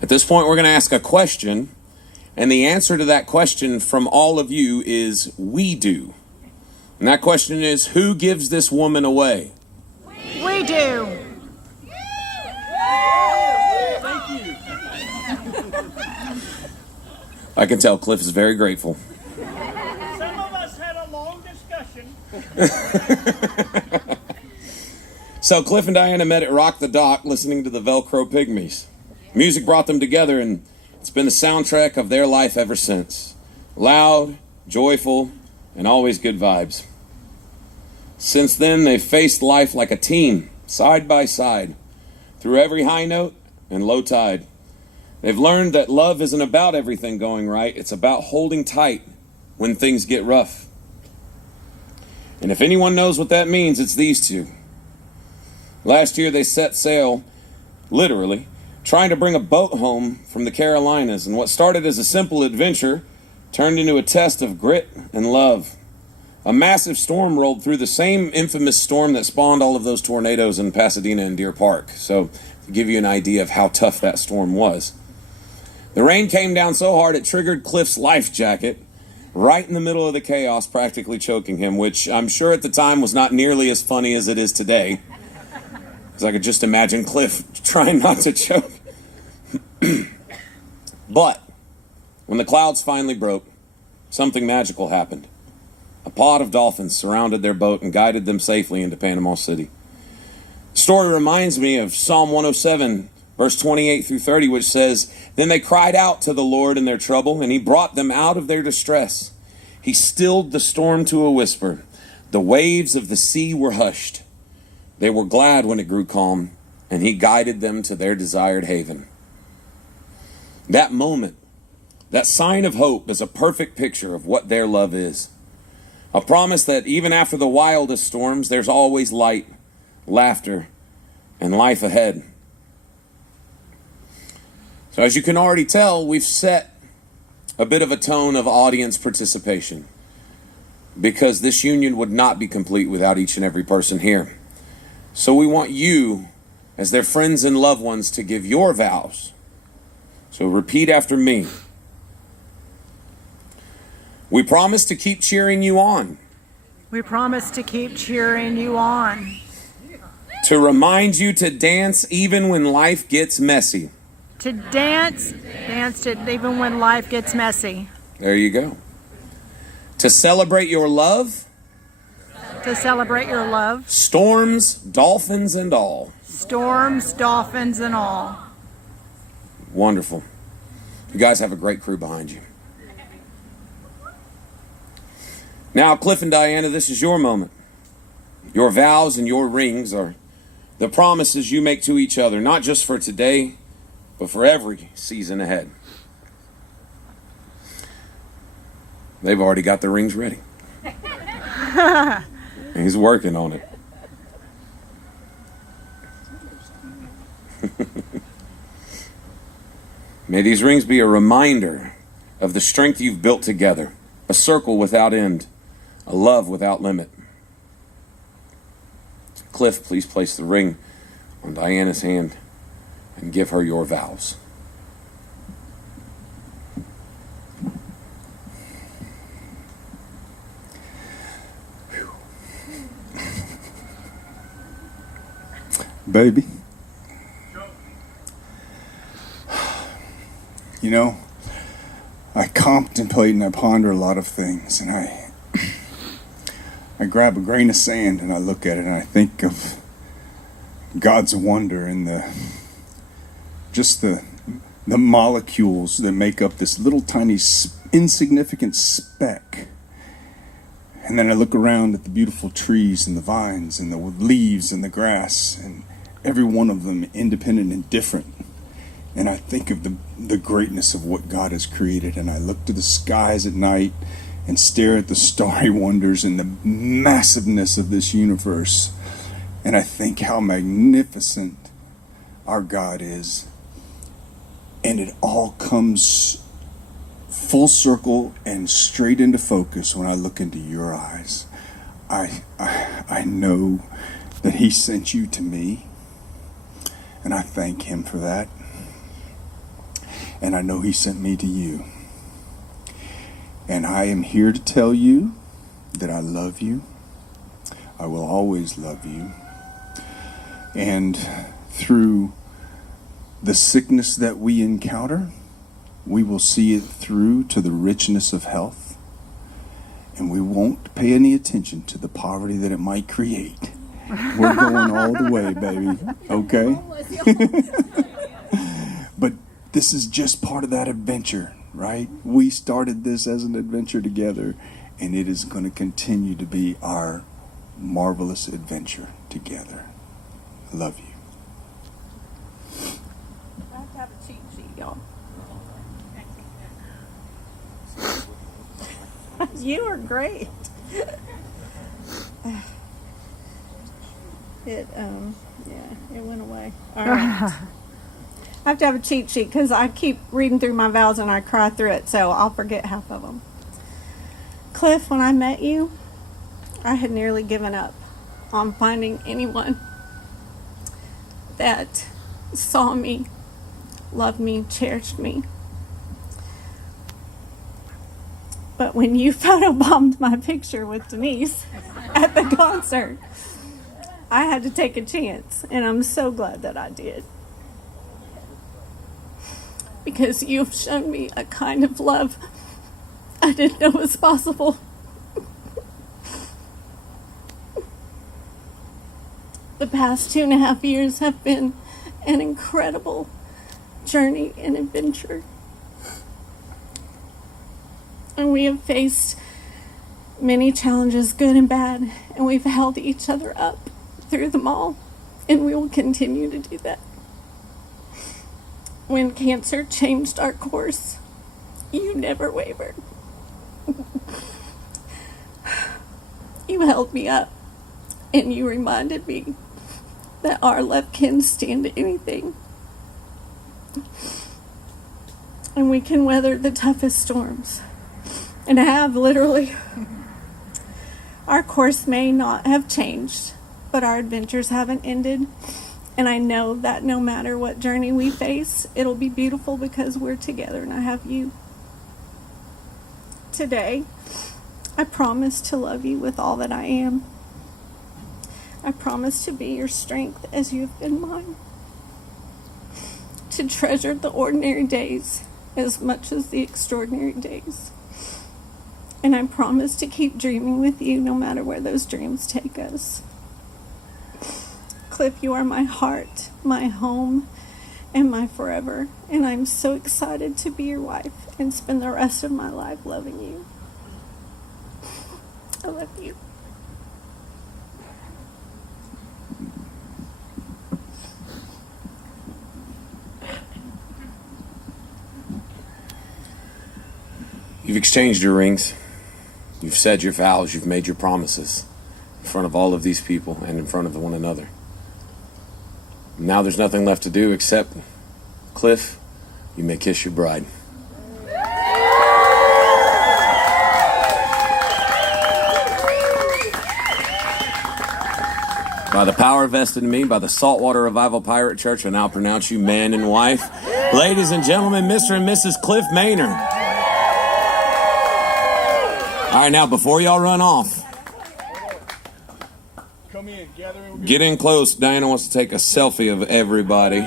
At this point, we're going to ask a question, and the answer to that question from all of you is, we do. And that question is, who gives this woman away? We do. Thank you. I can tell Cliff is very grateful. Some of us had a long discussion. So Cliff and Diana met at Rock the Dock listening to the Velcro Pygmies. Music brought them together, and it's been the soundtrack of their life ever since. Loud, joyful, and always good vibes. Since then, they've faced life like a team, side by side, through every high note and low tide. They've learned that love isn't about everything going right. It's about holding tight when things get rough. And if anyone knows what that means, it's these two. Last year, they set sail, literally, trying to bring a boat home from the Carolinas. And what started as a simple adventure turned into a test of grit and love. A massive storm rolled through, the same infamous storm that spawned all of those tornadoes in Pasadena and Deer Park. So, to give you an idea of how tough that storm was. The rain came down so hard it triggered Cliff's life jacket right in the middle of the chaos, practically choking him, which I'm sure at the time was not nearly as funny as it is today. Because I could just imagine Cliff trying not to choke. But when the clouds finally broke, something magical happened. A pod of dolphins surrounded their boat and guided them safely into Panama City. The story reminds me of Psalm 107, verse 28 through 30, which says, "Then they cried out to the Lord in their trouble, and he brought them out of their distress. He stilled the storm to a whisper. The waves of the sea were hushed. They were glad when it grew calm, and he guided them to their desired haven." That moment, that sign of hope, is a perfect picture of what their love is. A promise that even after the wildest storms, there's always light, laughter, and life ahead. So as you can already tell, we've set a bit of a tone of audience participation, because this union would not be complete without each and every person here. So we want you, as their friends and loved ones, to give your vows. So repeat after me. We promise to keep cheering you on. We promise to keep cheering you on. To remind you to dance even when life gets messy. To dance even when life gets messy. There you go. To celebrate your love. To celebrate your love. Storms, dolphins, and all. Storms, dolphins, and all. Wonderful. You guys have a great crew behind you. Now, Cliff and Diana, this is your moment. Your vows and your rings are the promises you make to each other, not just for today, but for every season ahead. They've already got the rings ready. He's working on it. May these rings be a reminder of the strength you've built together, a circle without end, a love without limit. Cliff, please place the ring on Diana's hand and give her your vows. Baby, you know, I contemplate and I ponder a lot of things, and I grab a grain of sand and I look at it and I think of God's wonder and the molecules that make up this little tiny insignificant speck. And then I look around at the beautiful trees and the vines and the leaves and the grass, and every one of them independent and different. And I think of the greatness of what God has created, and I look to the skies at night and stare at the starry wonders and the massiveness of this universe. And I think how magnificent our God is. And it all comes full circle and straight into focus when I look into your eyes. I know that he sent you to me, and I thank him for that. and I know he sent me to you. And I am here to tell you that I love you. I will always love you. And through the sickness that we encounter, we will see it through to the richness of health. And we won't pay any attention to the poverty that it might create. We're going all the way, baby. Okay? But this is just part of that adventure, right? We started this as an adventure together, and it is going to continue to be our marvelous adventure together. I love you. I have to have a cheat sheet, y'all. You are great. It went away. All right. I have to have a cheat sheet because I keep reading through my vows and I cry through it, so I'll forget half of them. Cliff, when I met you, I had nearly given up on finding anyone that saw me, loved me, cherished me. But when you photobombed my picture with Denise at the concert, I had to take a chance, and I'm so glad that I did. Because you've shown me a kind of love I didn't know was possible. The past 2.5 years have been an incredible journey and adventure. And we have faced many challenges, good and bad, and we've held each other up through them all, and we will continue to do that. When cancer changed our course, you never wavered. You held me up, and you reminded me that our love can stand anything. And we can weather the toughest storms. And have, literally. Our course may not have changed, but our adventures haven't ended. And I know that no matter what journey we face, it'll be beautiful because we're together and I have you. Today, I promise to love you with all that I am. I promise to be your strength as you've been mine. To treasure the ordinary days as much as the extraordinary days. And I promise to keep dreaming with you no matter where those dreams take us. Cliff, you are my heart, my home, and my forever. And I'm so excited to be your wife and spend the rest of my life loving you. I love you. You've exchanged your rings. You've said your vows. You've made your promises in front of all of these people and in front of one another. Now there's nothing left to do except, Cliff, you may kiss your bride. By the power vested in me by the Saltwater Revival Pirate Church, I now pronounce you man and wife. Ladies and gentlemen, Mr. and Mrs. Cliff Mainor. All right, now, before y'all run off, Come in, gather in. get in close. Diana wants to take a selfie of everybody.